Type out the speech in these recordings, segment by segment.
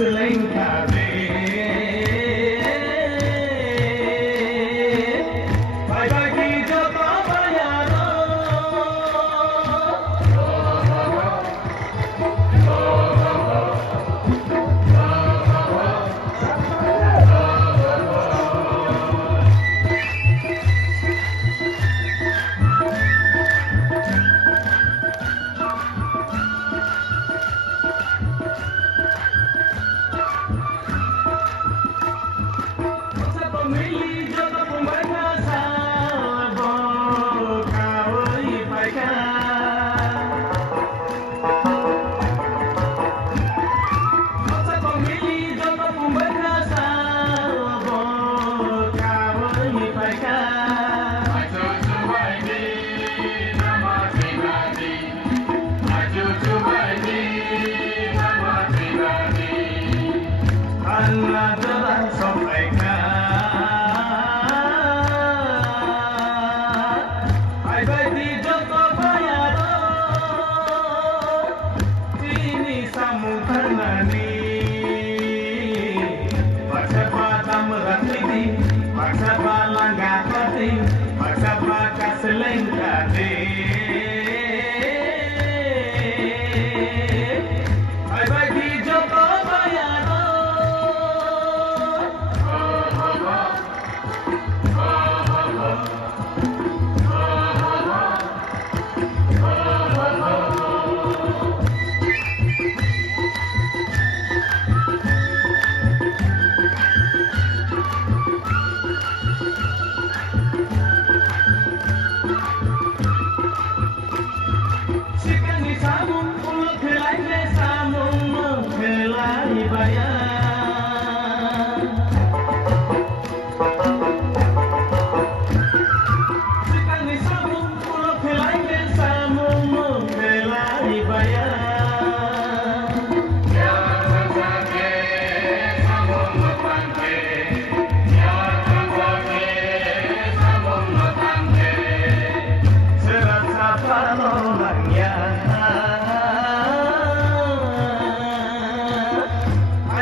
selengkap bagi Joko Bayaro pemilih Joko Pembangsa Sabo kawai paikan masa pemilih Joko Pembangsa Sabo kawai paikan maju coba ini nama pribadi maju coba ini nama pribadi Allah telah sampaikan bagi Joko Bayaro ini samuthanani paksa pada meratiti paksa balangga pati paksa pakai selengkati bagi Joko Bayaro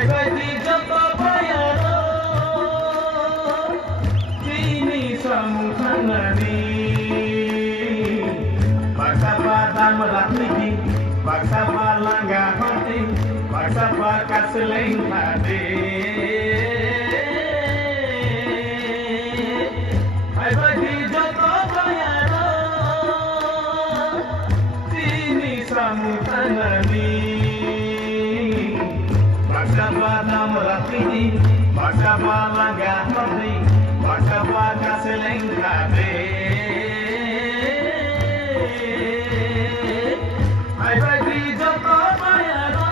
bagi Joko Bayaro ini samuthanani paksa pada meratiti paksa balangga pati paksa pakai selengkati bagi Joko Bayaro ini samuthanani paksa pada meratiti paksa balangga pati paksa pakai selengkati bagi Joko Bayaro